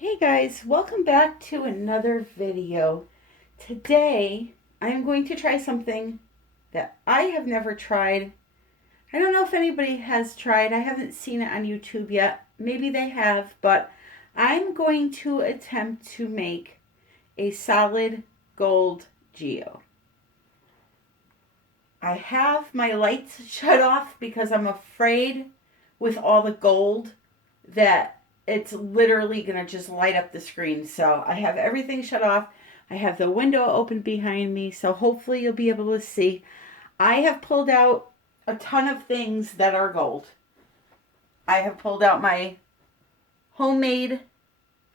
Hey guys, welcome back to another video. Today I'm going to try something that I have never tried. I don't know if anybody has tried. I haven't seen it on YouTube yet. Maybe they have, but I'm going to attempt to make a solid gold geode. I have my lights shut off because I'm afraid with all the gold that it's literally going to just light up the screen. So I have everything shut off. I have the window open behind me, so hopefully you'll be able to see. I have pulled out a ton of things that are gold. I have pulled out my homemade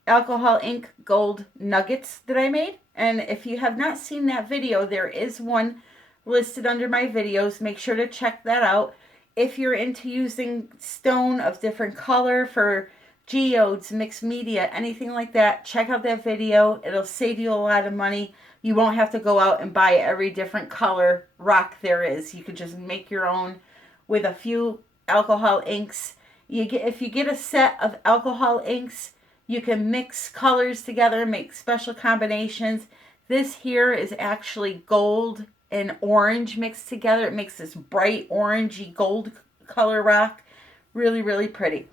alcohol ink gold nuggets that I made. And if you have not seen that video, there is one listed under my videos. Make sure to check that out. If you're into using stone of different color for geodes, mixed media, anything like that, check out that video. It'll save you a lot of money. You won't have to go out and buy every different color rock there is. You can just make your own with a few alcohol inks. If you get a set of alcohol inks, you can mix colors together, make special combinations. This here is actually gold and orange mixed together. It makes this bright orangey gold color rock. Really, really pretty.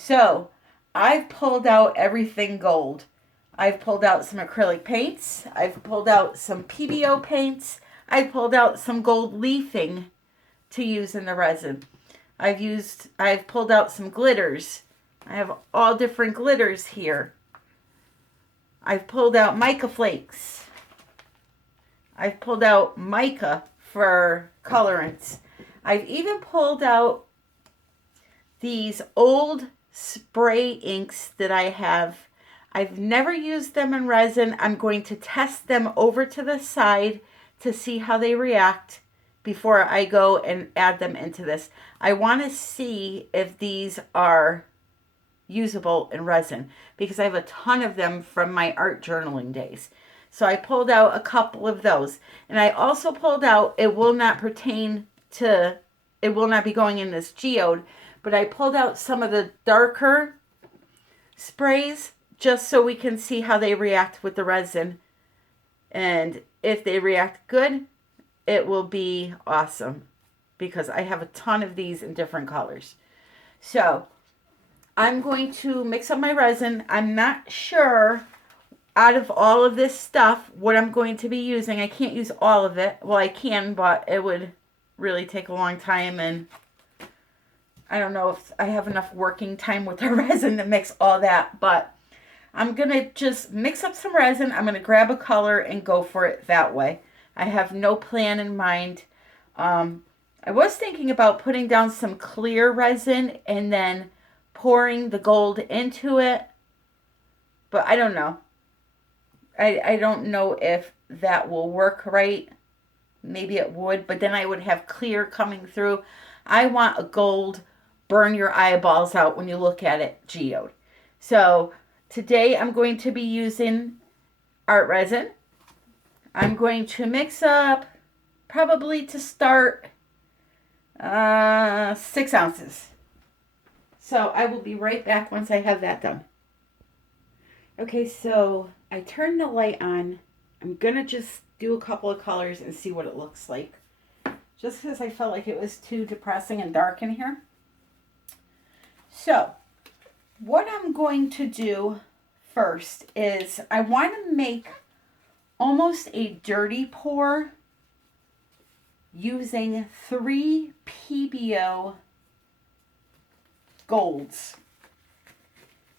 So I've pulled out everything gold. I've pulled out some acrylic paints. I've pulled out some PBO paints. I've pulled out some gold leafing to use in the resin. I've pulled out some glitters. I have all different glitters here. I've pulled out mica flakes. I've pulled out mica for colorants. I've even pulled out these old spray inks that I have. I've never used them in resin. I'm going to test them over to the side to see how they react before I go and add them into this. I want to see if these are usable in resin because I have a ton of them from my art journaling days. So I pulled out a couple of those. And I also pulled out, it will not be going in this geode, but I pulled out some of the darker sprays just so we can see how they react with the resin. And if they react good, it will be awesome because I have a ton of these in different colors. So I'm going to mix up my resin. I'm not sure out of all of this stuff what I'm going to be using. I can't use all of it. Well, I can, but it would really take a long time, and I don't know if I have enough working time with the resin to mix all that, but I'm going to just mix up some resin. I'm going to grab a color and go for it that way. I have no plan in mind. I was thinking about putting down some clear resin and then pouring the gold into it, but I don't know. I don't know if that will work right. Maybe it would, but then I would have clear coming through. I want a gold, burn your eyeballs out when you look at it geode. So today I'm going to be using art resin. I'm going to mix up, probably to start, 6 ounces. So I will be right back once I have that done. Okay, so I turned the light on. I'm going to just do a couple of colors and see what it looks like. Just because I felt like it was too depressing and dark in here. So, what I'm going to do first is I want to make almost a dirty pour using 3 PBO golds.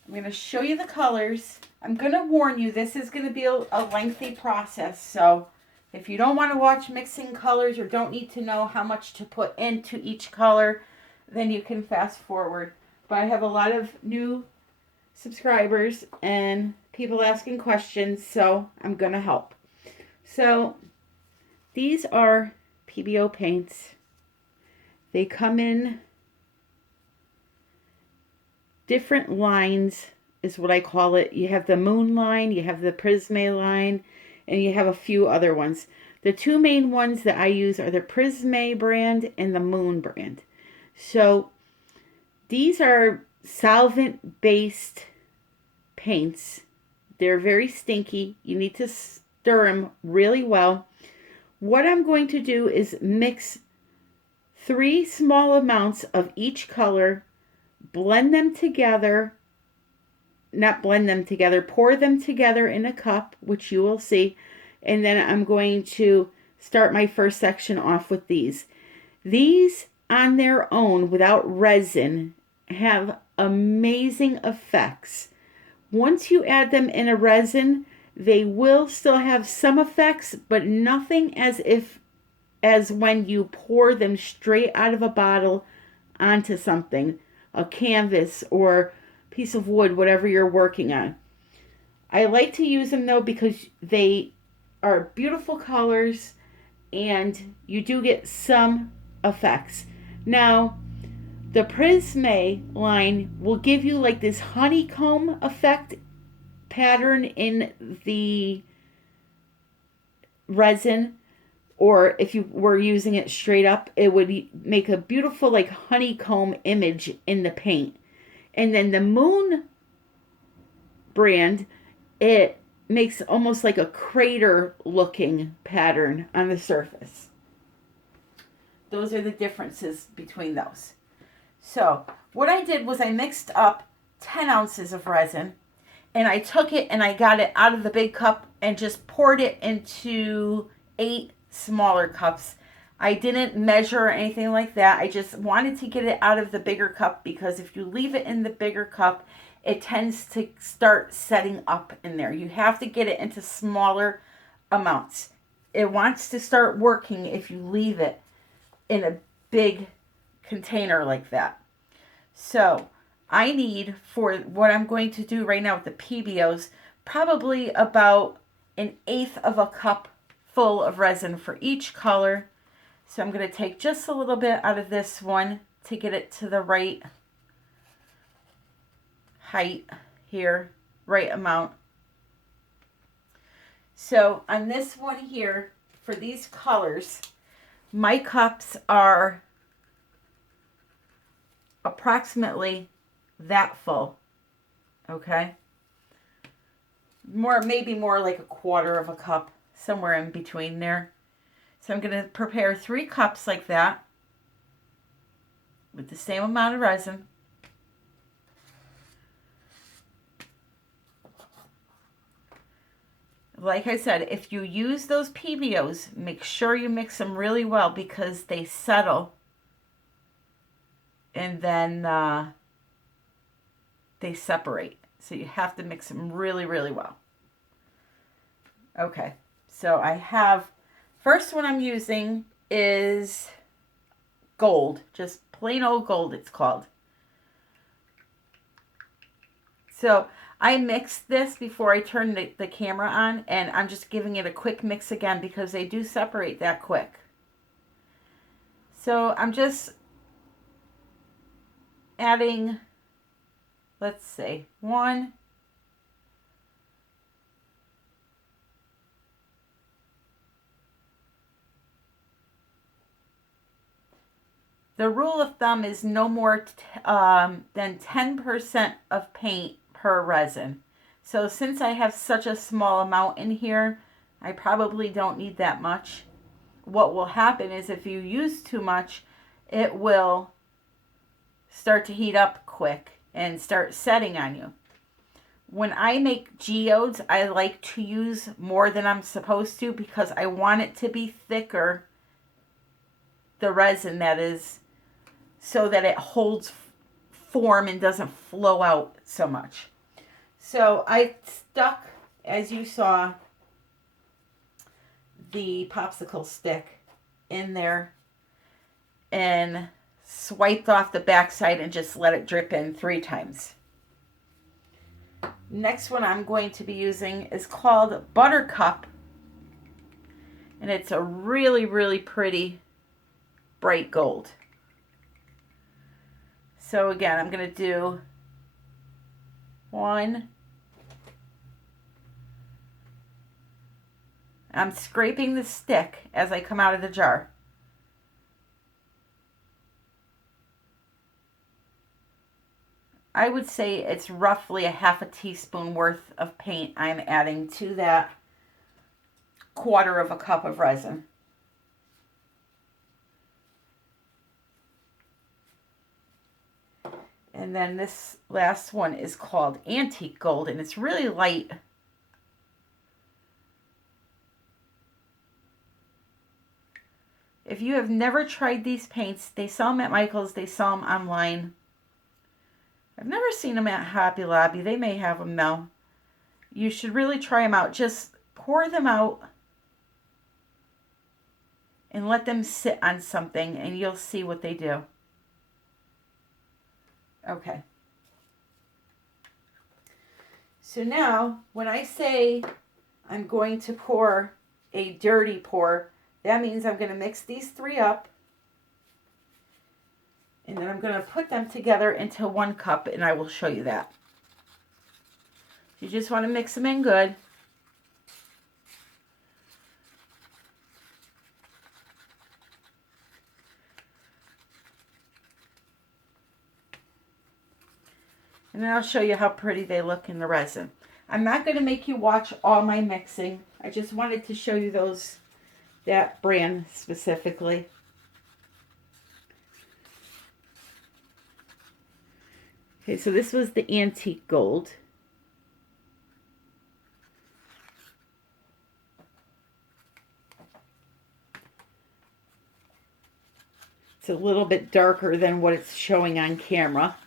I'm going to show you the colors. I'm going to warn you, this is going to be a lengthy process. So if you don't want to watch mixing colors or don't need to know how much to put into each color, then you can fast forward. But I have a lot of new subscribers and people asking questions, so I'm going to help. So these are PBO paints. They come in different lines is what I call it. You have the moon line, you have the Prisme line, and you have a few other ones. The 2 main ones that I use are the Prisme brand and the Moon brand. So these are solvent-based paints. They're very stinky. You need to stir them really well. What I'm going to do is mix 3 small amounts of each color, blend them together, not blend them together, pour them together in a cup, which you will see, and then I'm going to start my first section off with these. These on their own, without resin, have amazing effects. Once you add them in a resin, they will still have some effects, but nothing as when you pour them straight out of a bottle onto something, a canvas or piece of wood, whatever you're working on. I like to use them though because they are beautiful colors and you do get some effects. Now, the Prisme line will give you like this honeycomb effect pattern in the resin, or if you were using it straight up, it would make a beautiful like honeycomb image in the paint. And then the Moon brand, it makes almost like a crater looking pattern on the surface. Those are the differences between those. So what I did was I mixed up 10 ounces of resin, and I took it and I got it out of the big cup and just poured it into 8 smaller cups. I didn't measure or anything like that. I just wanted to get it out of the bigger cup because if you leave it in the bigger cup, it tends to start setting up in there. You have to get it into smaller amounts. It wants to start working if you leave it in a big container like that. So I need, for what I'm going to do right now with the PBOs, probably about 1/8 of a cup full of resin for each color. So I'm going to take just a little bit out of this one to get it to the right height here, right amount. So on this one here, for these colors, my cups are approximately that full, okay? Maybe more like 1/4 of a cup, somewhere in between there. So I'm going to prepare 3 cups like that with the same amount of resin. Like I said, if you use those PBOs, make sure you mix them really well because they settle and then they separate. So you have to mix them really, really well. Okay, so I have, first one I'm using is gold, just plain old gold it's called. So I mixed this before I turned the camera on, and I'm just giving it a quick mix again because they do separate that quick. So I'm just adding, let's see, 1, the rule of thumb is no more than 10% of paint per resin. So since I have such a small amount in here, I probably don't need that much. What will happen is if you use too much, it will start to heat up quick and start setting on you. When I make geodes, I like to use more than I'm supposed to because I want it to be thicker, the resin that is, so that it holds form and doesn't flow out so much. So I stuck, as you saw, the popsicle stick in there and swiped off the backside and just let it drip in 3 times. Next one I'm going to be using is called Buttercup, and it's a really, really pretty bright gold. So again, I'm going to do 1. I'm scraping the stick as I come out of the jar. I would say it's roughly a half a teaspoon worth of paint I'm adding to that 1/4 cup of resin. And then this last one is called Antique Gold, and it's really light. If you have never tried these paints, they sell them at Michael's, they sell them online. I've never seen them at Hobby Lobby. They may have them though. You should really try them out. Just pour them out and let them sit on something, and you'll see what they do. Okay. So now, when I say I'm going to pour a dirty pour, that means I'm going to mix these 3 up, and then I'm going to put them together into 1 cup, and I will show you that. You just want to mix them in good. And then I'll show you how pretty they look in the resin. I'm not going to make you watch all my mixing. I just wanted to show you that brand specifically. Okay, so this was the Antique Gold. It's a little bit darker than what it's showing on camera.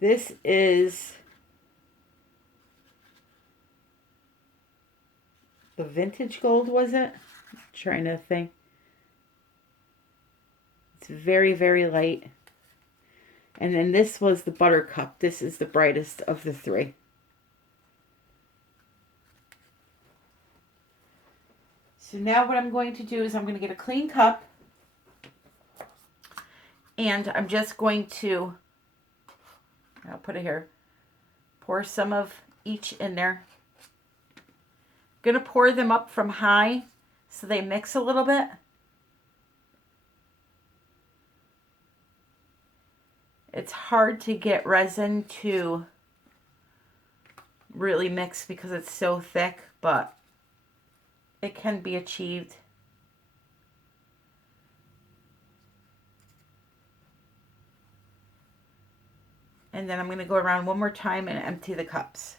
This is the Vintage Gold, was it? I'm trying to think. It's very, very light. And then this was the Buttercup. This is the brightest of the 3. So now what I'm going to do is I'm going to get a clean cup. And I'm just going to, I'll put it here, pour some of each in there. I'm going to pour them up from high so they mix a little bit. It's hard to get resin to really mix because it's so thick, but it can be achieved. And then I'm going to go around one more time and empty the cups.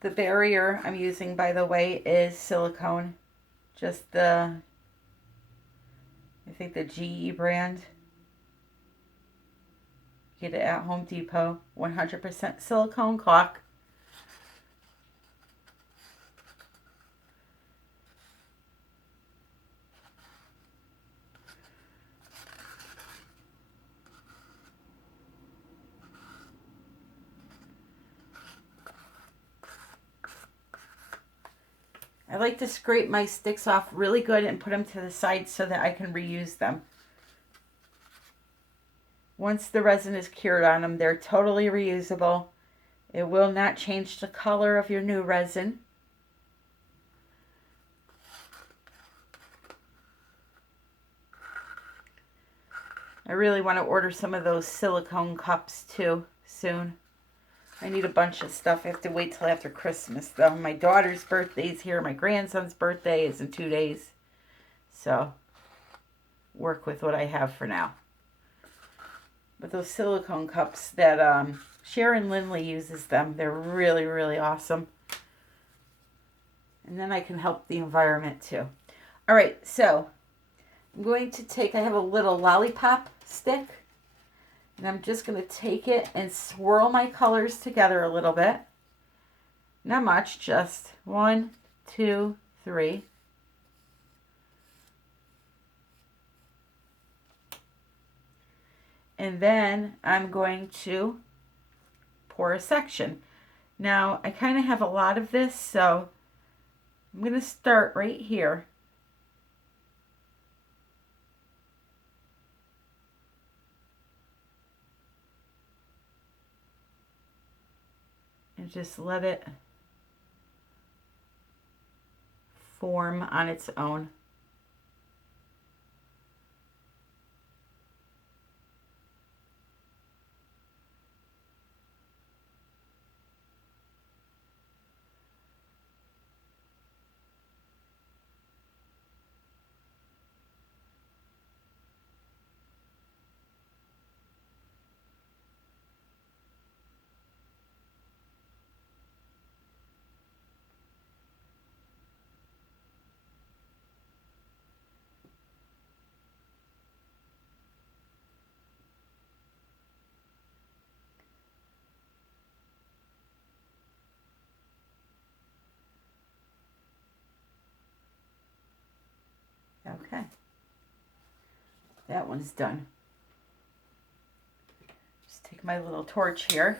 The barrier I'm using, by the way, is silicone. Just I think the GE brand. Get it at Home Depot. 100% silicone caulk. I like to scrape my sticks off really good and put them to the side so that I can reuse them. Once the resin is cured on them, they're totally reusable. It will not change the color of your new resin. I really want to order some of those silicone cups too soon. I need a bunch of stuff. I have to wait till after Christmas though. My daughter's birthday's here. My grandson's birthday is in 2 days. So, work with what I have for now. But those silicone cups that Sharon Lindley uses them. They're really, really awesome. And then I can help the environment too. All right, so I'm going to take, I have a little lollipop stick. And I'm just going to take it and swirl my colors together a little bit. Not much, just 1, 2, 3. And then I'm going to pour a section. Now, I kind of have a lot of this, so I'm going to start right here. And just let it form on its own. Okay, that one's done. Just take my little torch here.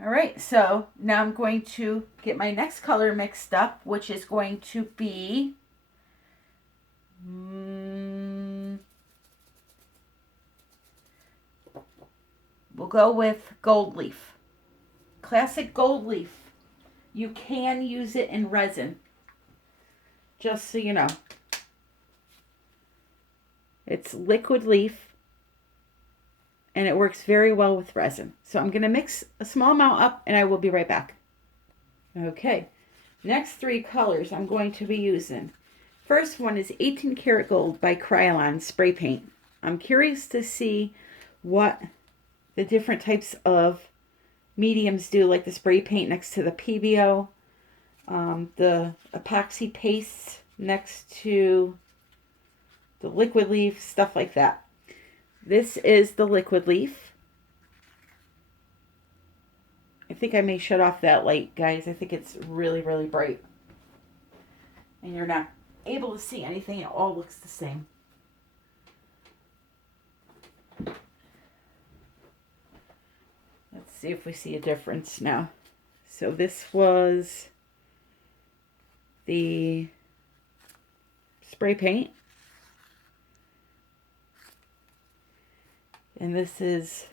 All right, so now I'm going to get my next color mixed up, which is going to be we'll go with gold leaf. Classic gold leaf. You can use it in resin, just so you know. It's liquid leaf, and it works very well with resin. So I'm going to mix a small amount up, and I will be right back. Okay, next 3 colors I'm going to be using. First one is 18 Karat Gold by Krylon Spray Paint. I'm curious to see what the different types of mediums do, like the spray paint next to the PBO, the epoxy paste next to the liquid leaf, stuff like that. This is the liquid leaf. I think I may shut off that light, guys. I think it's really, really bright. And you're not able to see anything. It all looks the same. Let's see if we see a difference now. So this was the spray paint. And this is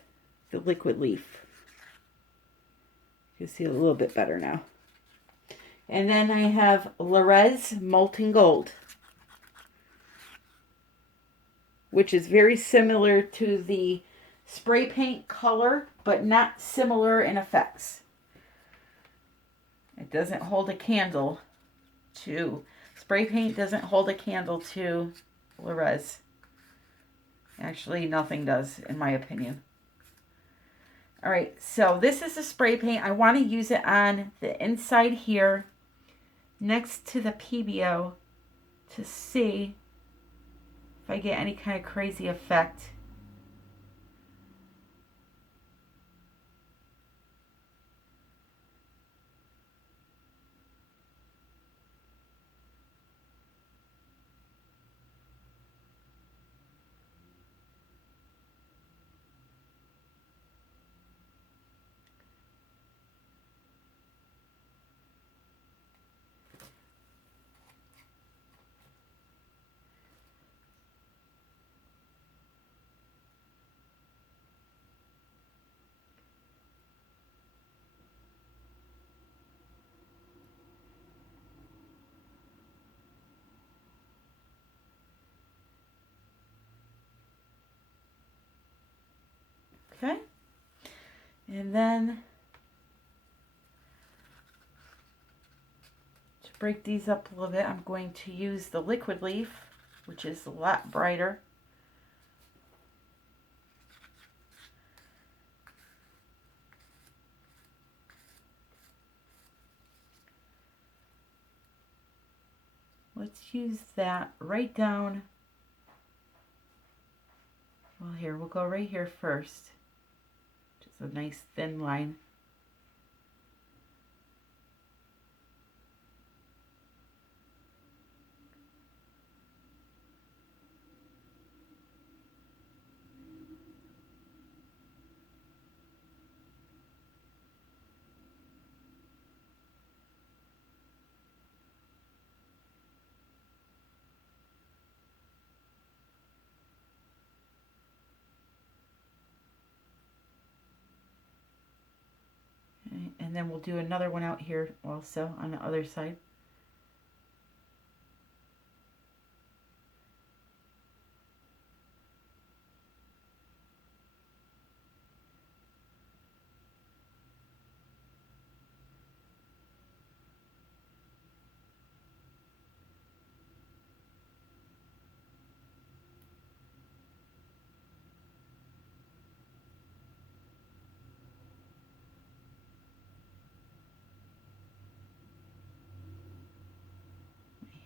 the liquid leaf. You can see a little bit better now. And then I have Resin Molten Gold, which is very similar to the spray paint color, but not similar in effects. It doesn't hold a candle to, spray paint doesn't hold a candle to Resin. Actually, nothing does, in my opinion. All right, so this is a spray paint. I want to use it on the inside here, next to the PBO, to see if I get any kind of crazy effect. Okay, and then to break these up a little bit, I'm going to use the liquid leaf, which is a lot brighter. let's use that right down. Well, here, we'll go right here first. Just a nice thin line. And then we'll do another one out here also on the other side.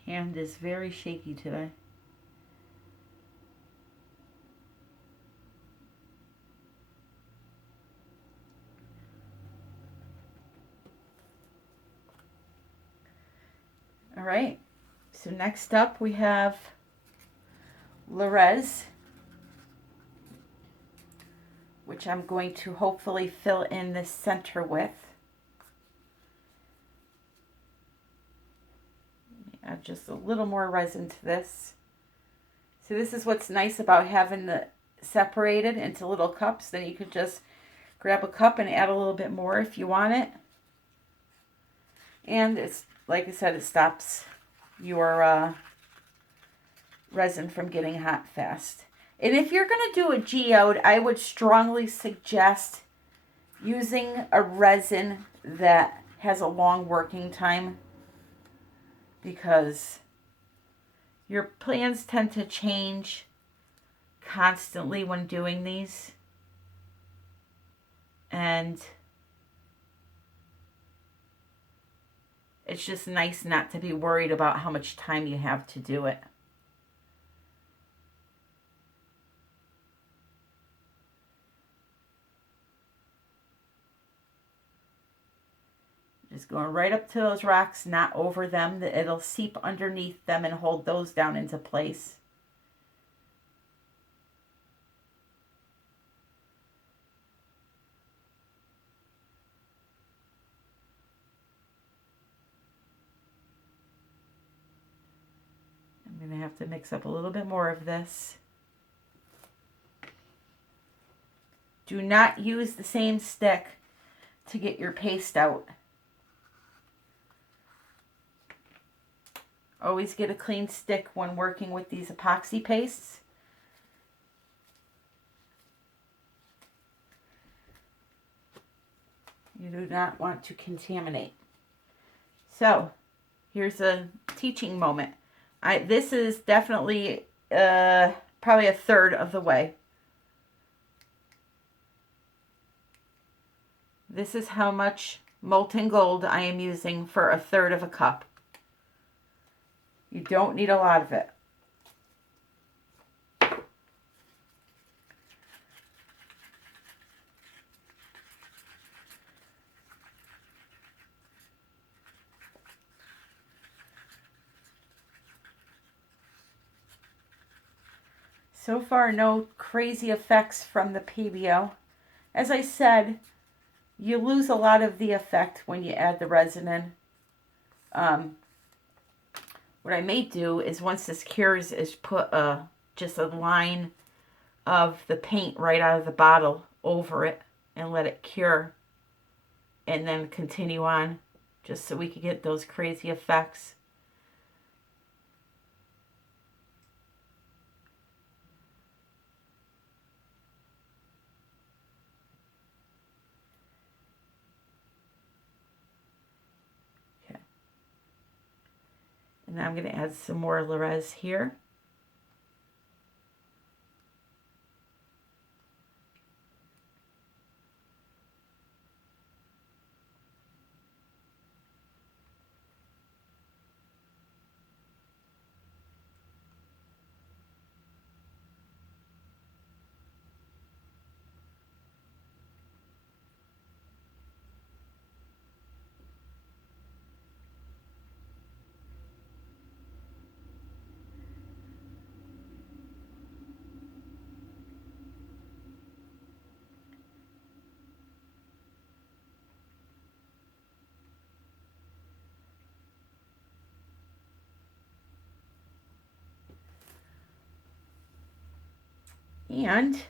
Hand is very shaky today. All right, so next up we have Resin, which I'm going to hopefully fill in the center with. Add just a little more resin to this. So this is what's nice about having the separated into little cups. Then you could just grab a cup and add a little bit more if you want it. And it's, like I said, it stops your resin from getting hot fast. And if you're going to do a geode, I would strongly suggest using a resin that has a long working time, because your plans tend to change constantly when doing these. And it's just nice not to be worried about how much time you have to do it. Just going right up to those rocks, not over them, that it'll seep underneath them and hold those down into place. I'm going to have to mix up a little bit more of this. Do not use the same stick to get your paste out. Always get a clean stick when working with these epoxy pastes. You do not want to contaminate. So, here's a teaching moment. This is definitely probably a third of the way. This is how much molten gold I am using for a third of a cup. You don't need a lot of it. So far, no crazy effects from the PBO. As I said, you lose a lot of the effect when you add the resin in. What I may do is, once this cures, is put just a line of the paint right out of the bottle over it and let it cure, and then continue on, just so we can get those crazy effects. And now I'm going to add some more Resin here. And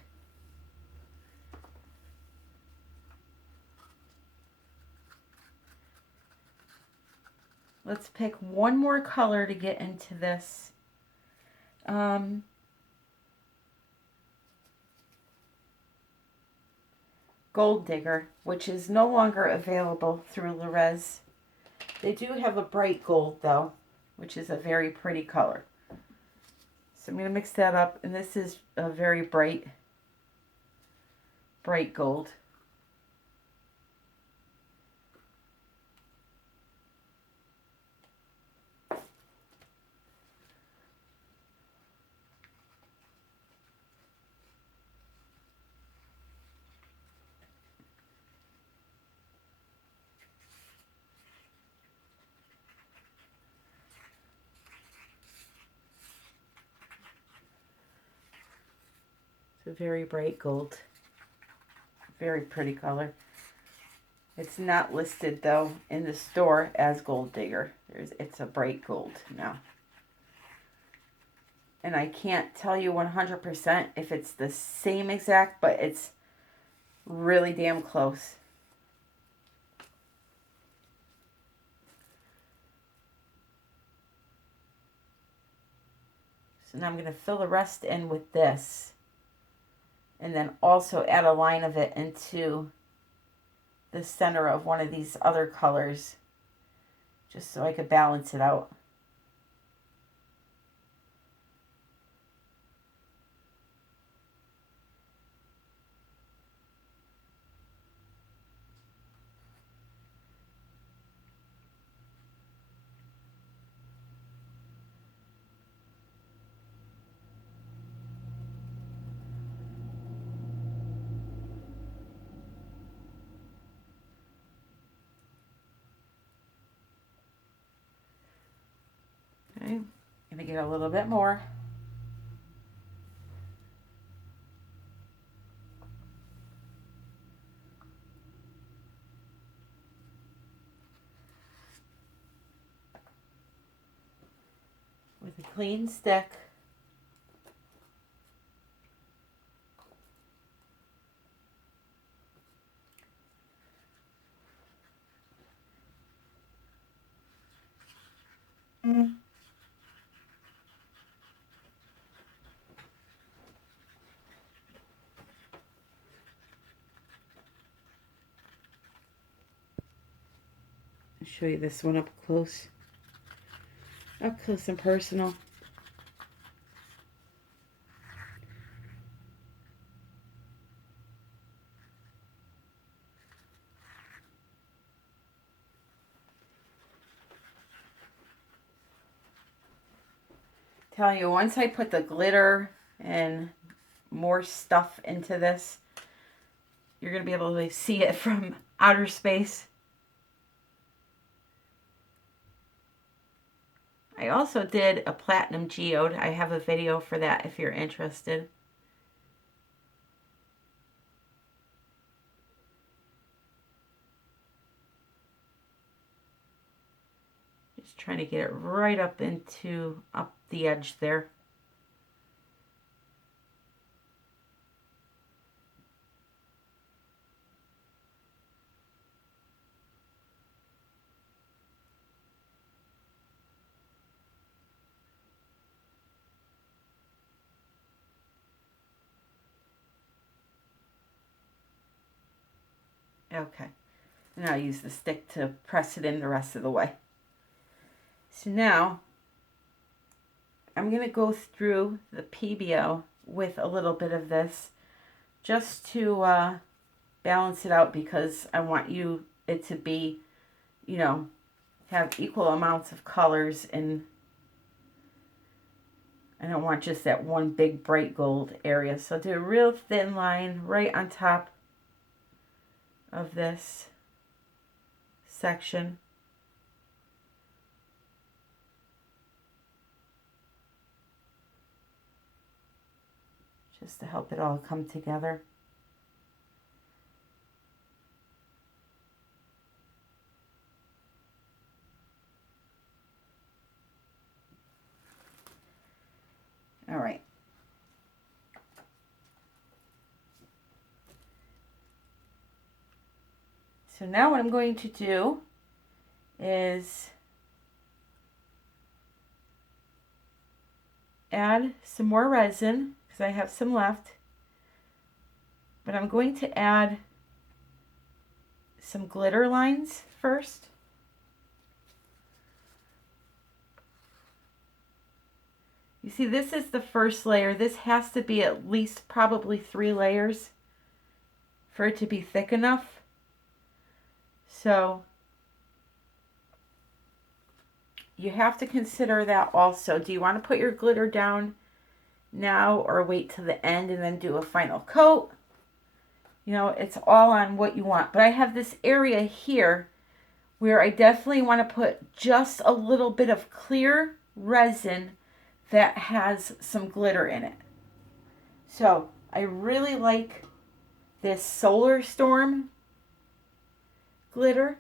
let's pick one more color to get into this. Gold Digger, which is no longer available through Resin. They do have a bright gold though, which is a very pretty color. So I'm going to mix that up, and this is a very bright gold. It's a very bright gold. Very pretty color. It's not listed though in the store as Gold Digger. It's a bright gold now. And I can't tell you 100% if it's the same exact, but it's really damn close. So now I'm going to fill the rest in with this. And then also add a line of it into the center of one of these other colors, just so I could balance it out. Okay, I'm gonna get a little bit more. With a clean stick. I'll show you this one up close and personal. Tell you, once I put the glitter and more stuff into this, you're going to be able to see it from outer space. I also did a platinum geode. I have a video for that if you're interested. Just trying to get it right up the edge there. Okay, and I'll use the stick to press it in the rest of the way. So now I'm going to go through the PBO with a little bit of this just to balance it out, because I want it to be, have equal amounts of colors, and I don't want just that one big bright gold area. So do a real thin line right on top of this section. Just to help it all come together. All right. So now what I'm going to do is add some more resin, because I have some left. But I'm going to add some glitter lines first. You see, this is the first layer. This has to be at least probably 3 layers for it to be thick enough. So you have to consider that also. Do you want to put your glitter down now or wait till the end and then do a final coat? You know, it's all on what you want. But I have this area here where I definitely want to put just a little bit of clear resin that has some glitter in it. So I really like this Solar Storm glitter,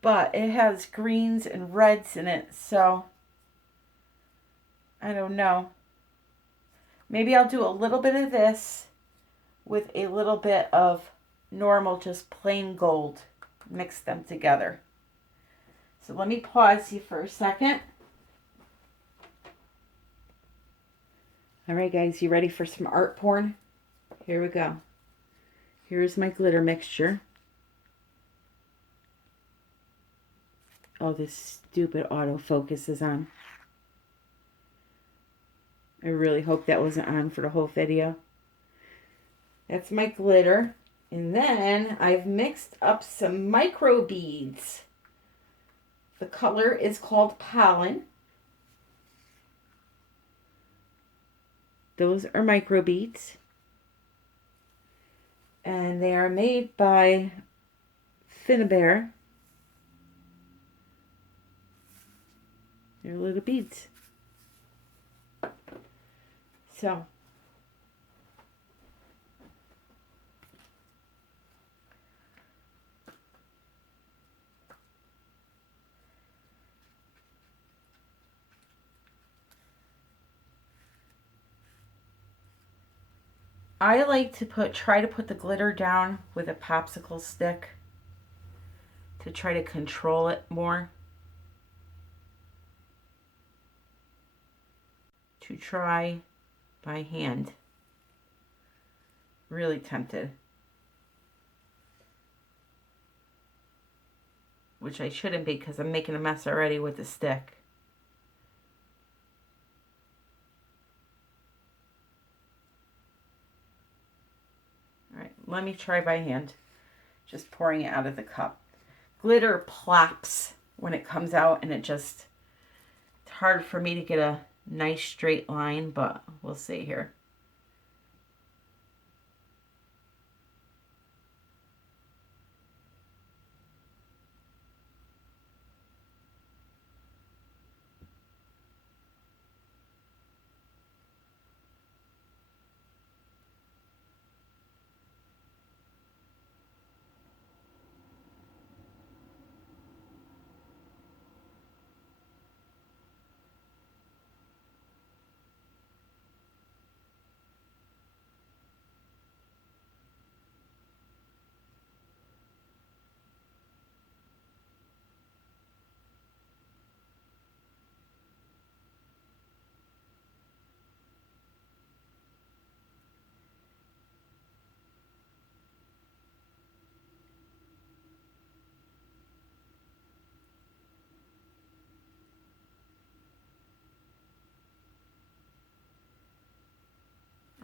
but it has greens and reds in it, so I don't know. Maybe I'll do a little bit of this with a little bit of normal, just plain gold. Mix them together. So let me pause you for a second. All right, guys, you ready for some art porn? Here we go. Here's my glitter mixture. Oh, this stupid autofocus is on. I really hope that wasn't on for the whole video. That's my glitter. And then I've mixed up some micro beads. The color is called Pollen. Those are micro beads. And they are made by Finnabair. They're little beads. So I like to try to put the glitter down with a popsicle stick to try to control it more. To try by hand. Really tempted. Which I shouldn't be because I'm making a mess already with the stick. Alright, let me try by hand. Just pouring it out of the cup. Glitter plops when it comes out, and it's hard for me to get a nice straight line, but we'll see here.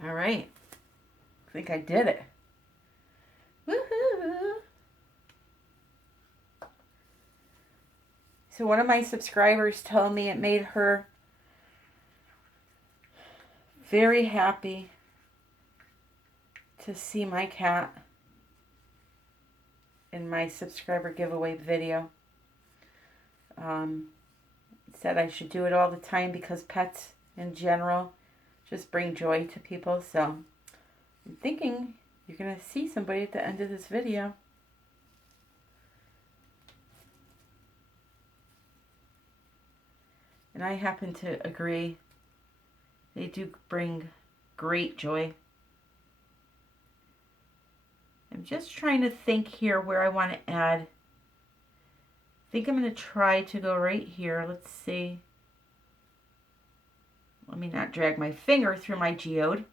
All right. I think I did it. Woohoo! So one of my subscribers told me it made her very happy to see my cat in my subscriber giveaway video. Said I should do it all the time because pets in general just bring joy to people. So I'm thinking you're going to see somebody at the end of this video. And I happen to agree. They do bring great joy. I'm just trying to think here where I want to add. I think I'm going to try to go right here. Let's see. Let me not drag my finger through my geode.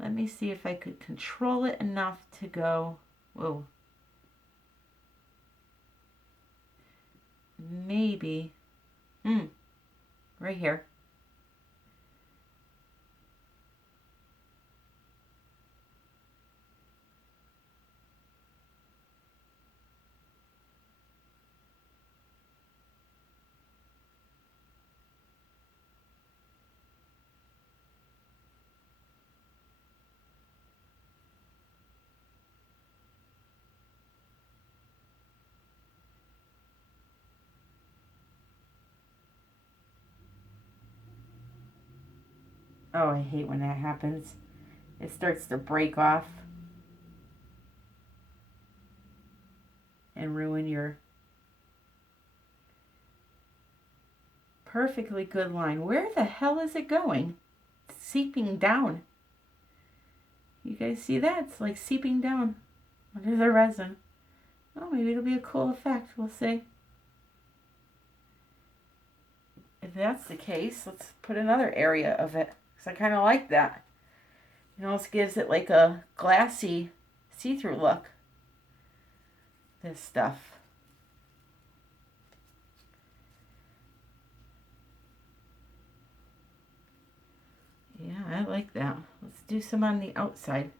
Let me see if I could control it enough to go, whoa. Maybe, right here. Oh, I hate when that happens. It starts to break off and ruin your perfectly good line. Where the hell is it going? It's seeping down. You guys see that? It's like seeping down under the resin. Oh, maybe it'll be a cool effect. We'll see. If that's the case, let's put another area of it, because I kind of like that. It almost gives it like a glassy, see-through look. This stuff. Yeah, I like that. Let's do some on the outside.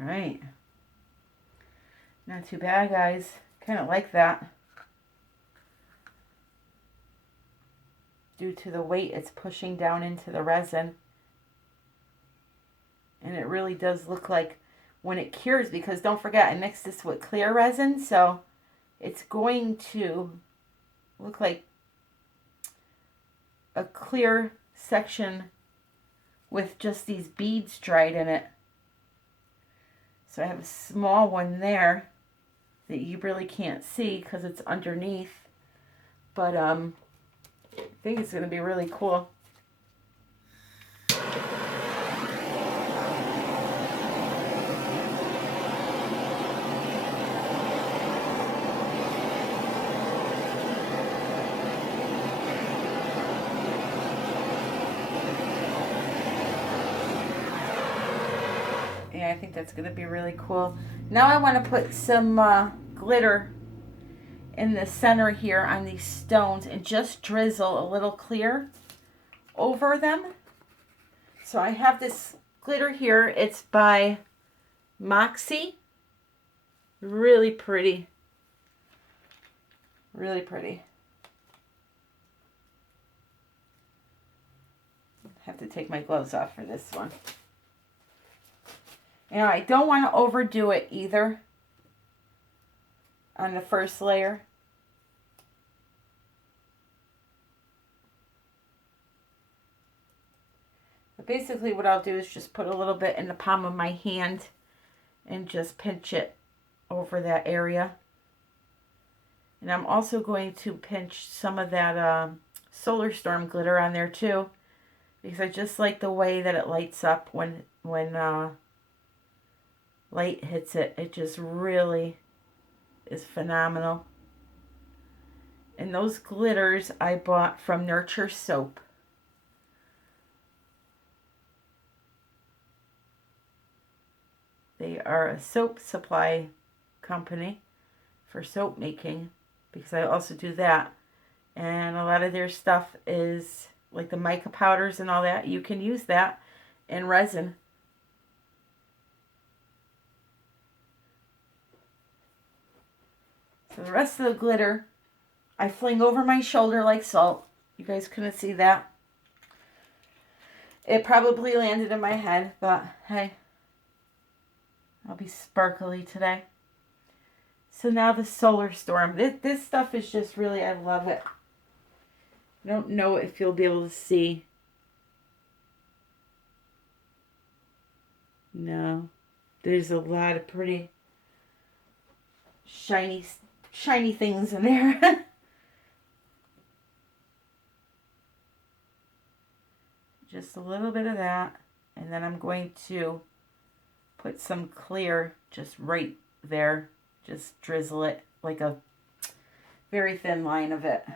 All right. Not too bad, guys. Kind of like that. Due to the weight it's pushing down into the resin. And it really does look like when it cures, because don't forget I mixed this with clear resin, so it's going to look like a clear section with just these beads dried in it. So I have a small one there that you really can't see because it's underneath. But I think it's going to be really cool. I think that's going to be really cool. Now I want to put some glitter in the center here on these stones and just drizzle a little clear over them. So I have this glitter here. It's by Moxie. Really pretty. Really pretty. I have to take my gloves off for this one. And I don't want to overdo it either on the first layer. But basically what I'll do is just put a little bit in the palm of my hand and just pinch it over that area. And I'm also going to pinch some of that Solar Storm glitter on there too, because I just like the way that it lights up when light hits it. It just really is phenomenal. And those glitters I bought from Nurture Soap. They are a soap supply company for soap making, because I also do that. And a lot of their stuff is like the mica powders and all that. You can use that in resin. For the rest of the glitter, I fling over my shoulder like salt. You guys couldn't see that. It probably landed in my head, but hey, I'll be sparkly today. So now the solar storm. This stuff is just really, I love it. I don't know if you'll be able to see. No. There's a lot of pretty shiny things in there. Just a little bit of that. And then I'm going to put some clear just right there. Just drizzle it like a very thin line of it.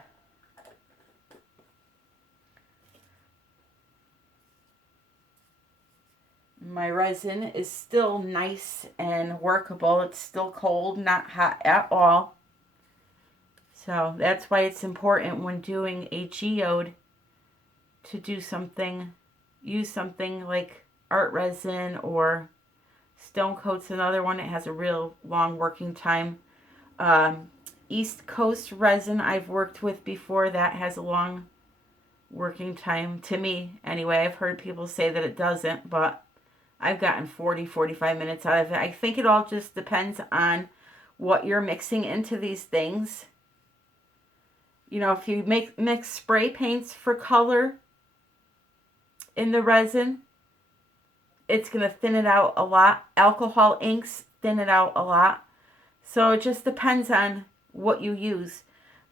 My resin is still nice and workable. It's still cold, not hot at all. So that's why it's important when doing a geode to do something, use something like art resin or Stone Coat's another one. It has a real long working time. East Coast resin I've worked with before. That has a long working time to me. Anyway, I've heard people say that it doesn't, but I've gotten 40-45 minutes out of it. I think it all just depends on what you're mixing into these things. You know, if you mix spray paints for color in the resin, it's going to thin it out a lot. Alcohol inks thin it out a lot. So it just depends on what you use.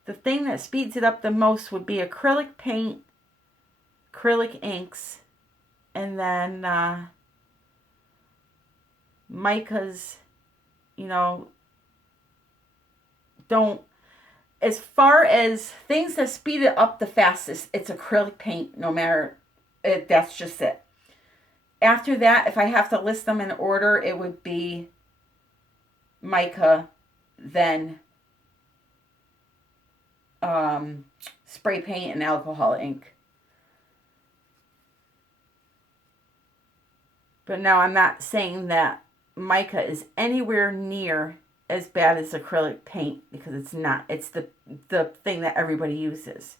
The thing that speeds it up the most would be acrylic paint, acrylic inks, and then Micas, you know, don't, as far as things that speed it up the fastest, it's acrylic paint, no matter, that's just it. After that, if I have to list them in order, it would be Mica, then spray paint and alcohol ink. But now I'm not saying that Mica is anywhere near as bad as acrylic paint, because it's not. It's the thing that everybody uses.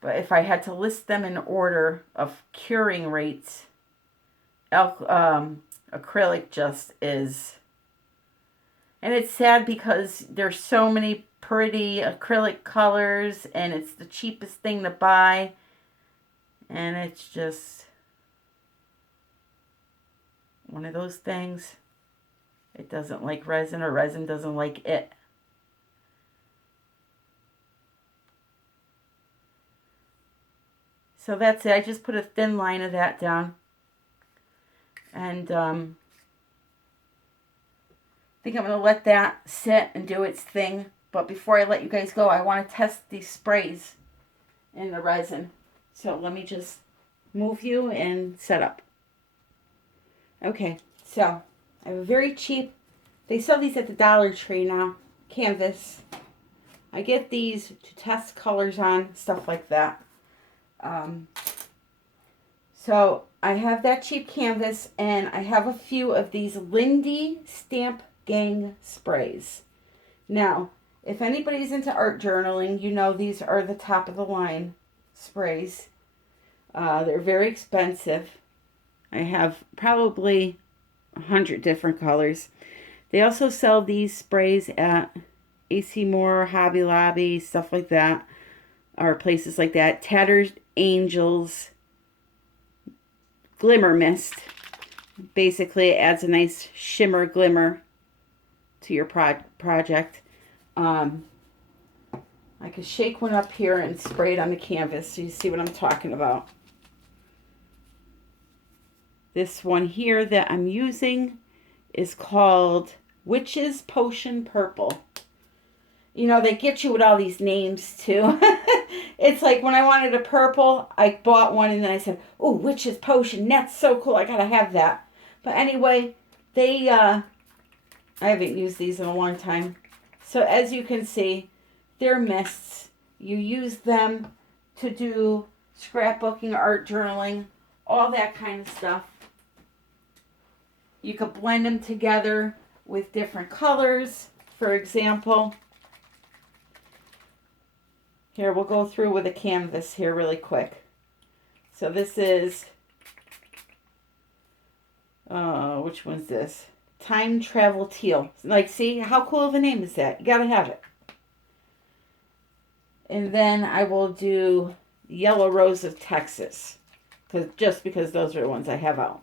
But if I had to list them in order of curing rates, acrylic just is. And it's sad because there's so many pretty acrylic colors and it's the cheapest thing to buy. And it's just one of those things. It doesn't like resin, or resin doesn't like it. So that's it. I just put a thin line of that down. And I think I'm going to let that sit and do its thing. But before I let you guys go, I want to test these sprays in the resin. So let me just move you and set up. Okay, so I have a very cheap, they sell these at the Dollar Tree now, canvas. I get these to test colors on, stuff like that. So I have that cheap canvas, and I have a few of these Lindy Stamp Gang sprays. Now, if anybody's into art journaling, you know these are the top of the line sprays. They're very expensive. I have probably 100 different colors. They also sell these sprays at AC Moore, Hobby Lobby, stuff like that, or places like that. Tattered Angels, Glimmer Mist. Basically, it adds a nice shimmer glimmer to your project. I could shake one up here and spray it on the canvas so you see what I'm talking about. This one here that I'm using is called Witch's Potion Purple. You know, they get you with all these names too. It's like when I wanted a purple, I bought one and then I said, oh, Witch's Potion, that's so cool, I gotta have that. But anyway, they, I haven't used these in a long time. So as you can see, they're mists. You use them to do scrapbooking, art journaling, all that kind of stuff. You could blend them together with different colors. For example, Here, we'll go through with a canvas here really quick. So this is, which one's this? Time Travel Teal. Like, see, how cool of a name is that? You gotta have it. And then I will do Yellow Rose of Texas, just because those are the ones I have out.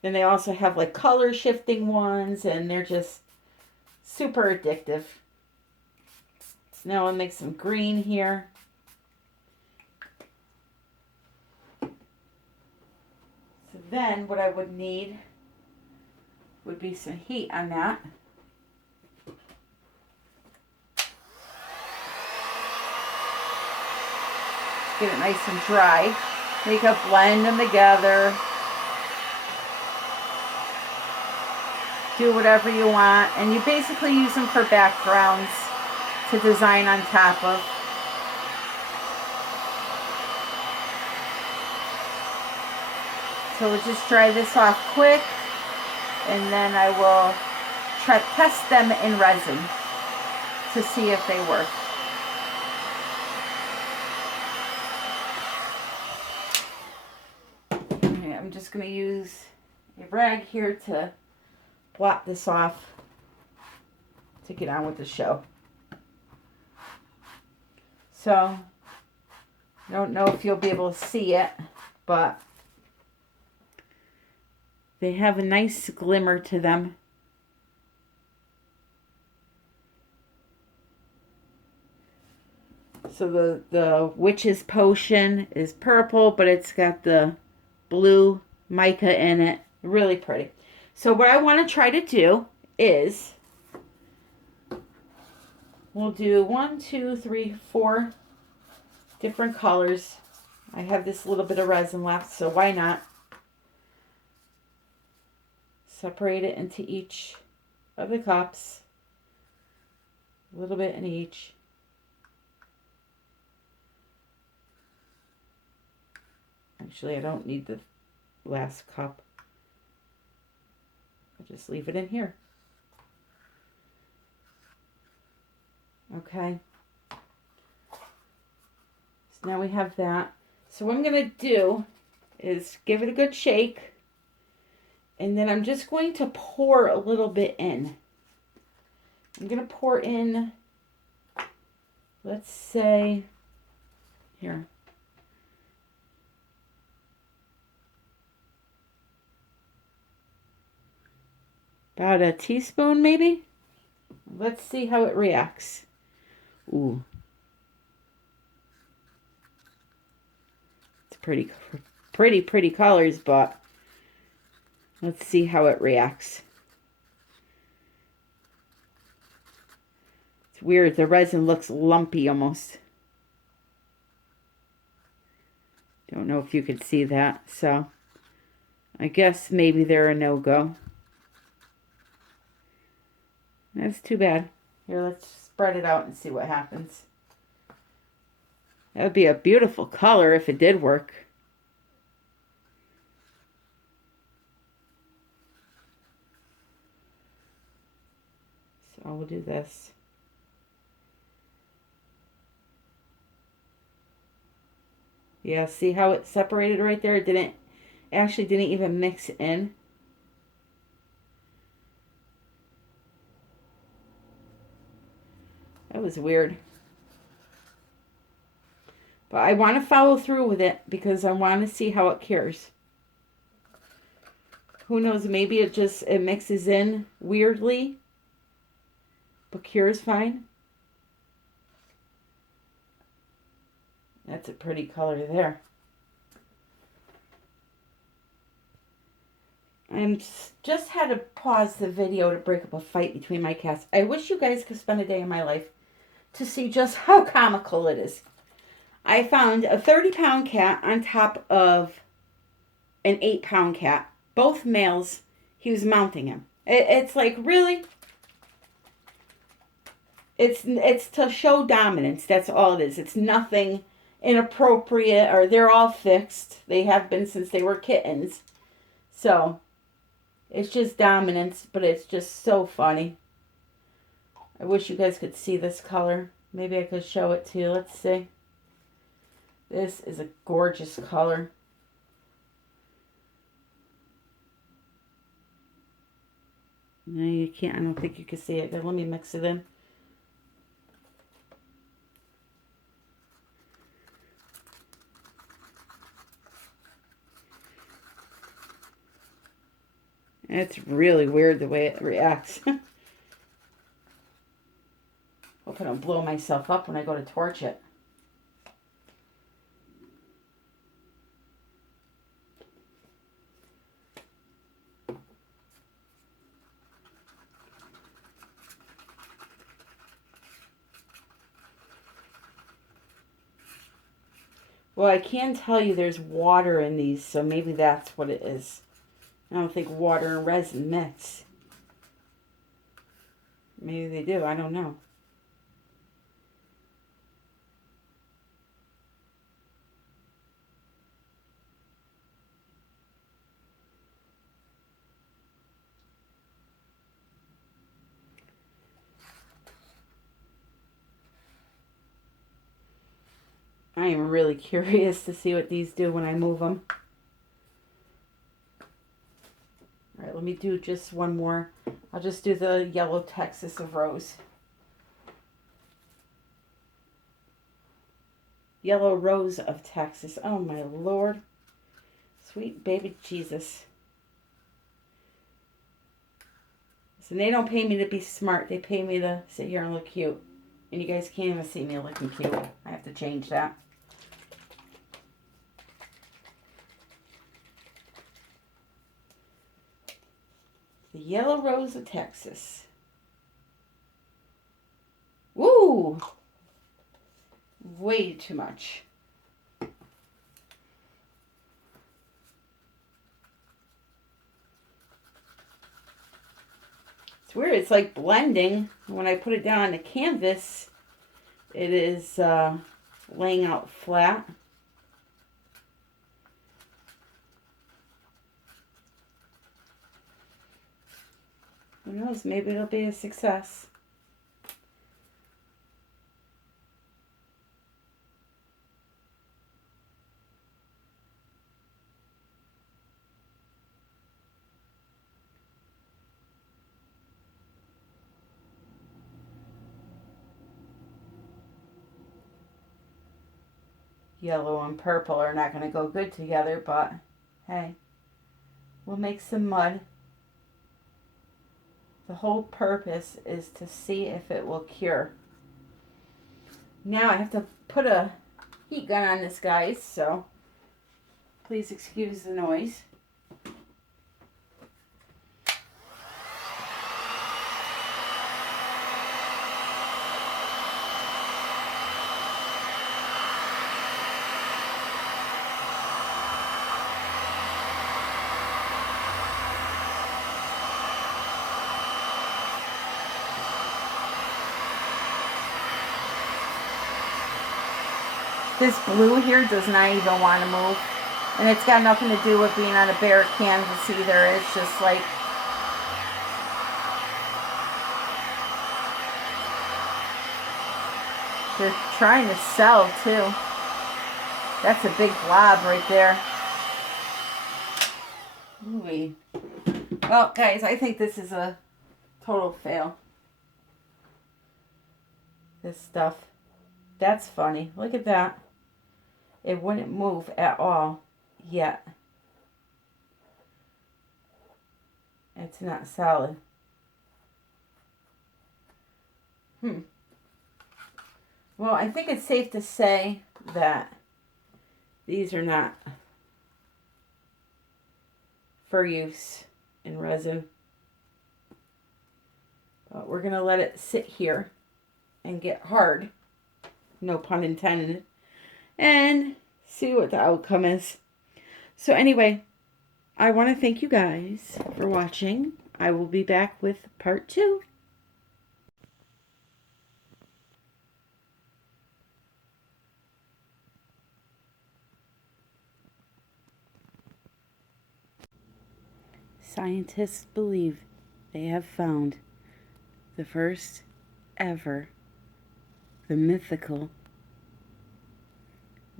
Then they also have like color shifting ones, and they're just super addictive. So now I'll make some green here. So then what I would need would be some heat on that. Get it nice and dry. Make a blend them together. Do whatever you want. And you basically use them for backgrounds to design on top of. So we'll just dry this off quick. And then I will test them in resin to see if they work. Okay, I'm just going to use a rag here to blot this off to get on with the show. So, I don't know if you'll be able to see it, but they have a nice glimmer to them. So the Witch's Potion is purple, but it's got the blue mica in it. Really pretty. So what I want to try to do is, we'll do 1, 2, 3, 4 different colors. I have this little bit of resin left, so why not? Separate it into each of the cups. A little bit in each. Actually, I don't need the last cup. I'll just leave it in here. Okay. So now we have that. So what I'm going to do is give it a good shake. And then I'm just going to pour a little bit in. I'm going to pour in, let's say, here. About a teaspoon, maybe? Let's see how it reacts. Ooh. It's pretty colors, but let's see how it reacts. It's weird. The resin looks lumpy almost. Don't know if you could see that, so I guess maybe they're a no-go. That's too bad. Here, let's spread it out and see what happens. That would be a beautiful color if it did work. So we'll do this. Yeah, see how it separated right there? It actually didn't even mix in. That was weird. But I want to follow through with it because I want to see how it cures. Who knows, maybe it mixes in weirdly, but cures fine. That's a pretty color there. I just had to pause the video to break up a fight between my cats. I wish you guys could spend a day in my life to see just how comical it is. I found a 30-pound cat on top of an 8-pound cat. Both males. He was mounting him. It's like, really? It's to show dominance. That's all it is. It's nothing inappropriate, or they're all fixed. They have been since they were kittens. So, it's just dominance, but it's just so funny. I wish you guys could see this color. Maybe I could show it to you. Let's see. This is a gorgeous color. No, you can't. I don't think you can see it. But let me mix it in. It's really weird the way it reacts. Hope I don't blow myself up when I go to torch it. Well, I can tell you there's water in these, so maybe that's what it is. I don't think water and resin mix. Maybe they do. I don't know. I am really curious to see what these do when I move them. All right, let me do just one more. I'll just do the yellow Texas of Rose. Yellow Rose of Texas. Oh my Lord. Sweet baby Jesus. So they don't pay me to be smart. They pay me to sit here and look cute. And you guys can't even see me looking cute. I have to change that. The Yellow Rose of Texas. Woo! Way too much. It's weird. It's like blending. When I put it down on the canvas, it is laying out flat. Who knows? Maybe it'll be a success. Yellow and purple are not going to go good together, but hey, we'll make some mud. The whole purpose is to see if it will cure. Now I have to put a heat gun on this, guys, so please excuse the noise. This blue here does not even want to move. And it's got nothing to do with being on a bare canvas either. It's just like... they're trying to sell too. That's a big blob right there. Ooh. Well, guys, I think this is a total fail. This stuff. That's funny. Look at that. It wouldn't move at all yet. It's not solid. Well, I think it's safe to say that these are not for use in resin. But we're going to let it sit here and get hard. No pun intended. And see what the outcome is. So anyway, I want to thank you guys for watching. I will be back with part 2. Scientists believe they have found the first ever the mythical,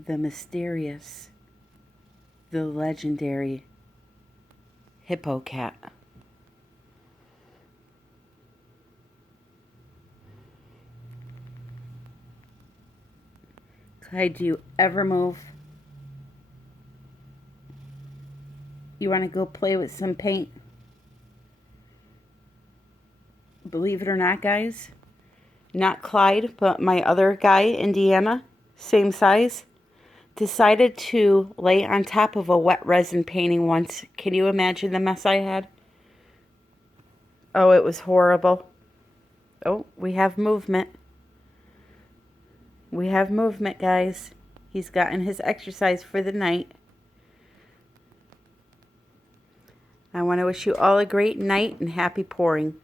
the mysterious, the legendary hippo cat. Clyde, do you ever move? You want to go play with some paint? Believe it or not, guys, not Clyde, but my other guy, Indiana, same size, decided to lay on top of a wet resin painting once. Can you imagine the mess I had? Oh, it was horrible. Oh, we have movement. We have movement, guys. He's gotten his exercise for the night. I want to wish you all a great night and happy pouring.